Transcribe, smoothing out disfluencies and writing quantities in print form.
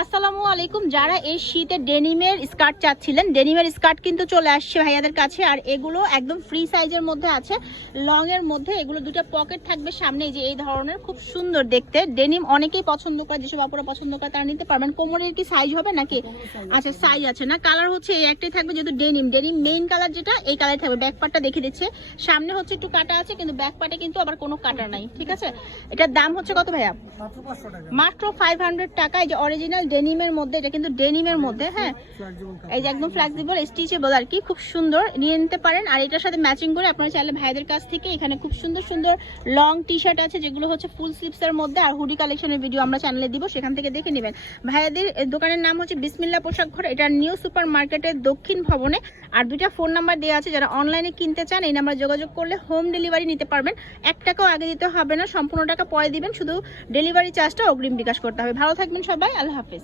আসসালামু আলাইকুম। যারা এই শীতে ডেনিমের স্কার্ট চাচ্ছিলেন, ডেনিমের স্কার্ট কিন্তু চলে আসছে ভাইয়াদের কাছে। আর এগুলো একদম ফ্রি সাইজের মধ্যে আছে, লং এর মধ্যে। এগুলো দুটো পকেট থাকবে সামনে, যে এই ধরনের, খুব সুন্দর দেখতে। ডেনিম অনেকেই পছন্দ করে, যেসব আপুরা পছন্দ করে তারা নিতে পারবেন। কোমরের কি সাইজ হবে নাকি? আচ্ছা, সাইজ আছে না। কালার হচ্ছে এই একটাই থাকবে, যেহেতু ডেনিম মেইন কালার যেটা, এই কালার থাকবে। ব্যাক পার্টটা দেখে দিচ্ছে, সামনে হচ্ছে একটু কাটা আছে, কিন্তু ব্যাক পার্টে কিন্তু আবার কোনো কাটা নাই। ঠিক আছে, এটার দাম হচ্ছে কত ভাইয়া? মাত্র 500 টাকা। এই যে অরিজিনাল ডেনিমের মধ্যে, এটা কিন্তু ডেনিমের মধ্যে, হ্যাঁ, এই যে একদম ফ্লেক্সিবল স্ট্রেচেবল আর কি, খুব সুন্দর, নিয়ে নিতে পারেন। আর এটার সাথে ম্যাচিং করে আপনারা চাইলে ভাইদের কাছ থেকে এখানে খুব সুন্দর সুন্দর লং টি শার্ট আছে, যেগুলো হচ্ছে ফুল স্লিভস এর মধ্যে। আর হুডি কালেকশনের ভিডিও আমরা চ্যানেলে দিব, সেখান থেকে দেখে নেবেন। ভাইয়াদের দোকানের নাম হচ্ছে বিসমিল্লাহ পোশাক ঘর। এটা নিউ সুপার মার্কেটের দক্ষিণ ভবনে। আর দুইটা ফোন নাম্বার দেওয়া আছে, যারা অনলাইনে কিনতে চান এই নাম্বার যোগাযোগ করলে হোম ডেলিভারি নিতে পারবেন। 1 টাকাও আগে দিতে হবে না, সম্পূর্ণ টাকা পরে দিবেন, শুধু ডেলিভারি চার্জটা অগ্রিম বিকাশ করতে হবে। ভালো থাকবেন সবাই, আল্লাহ হাফেজ।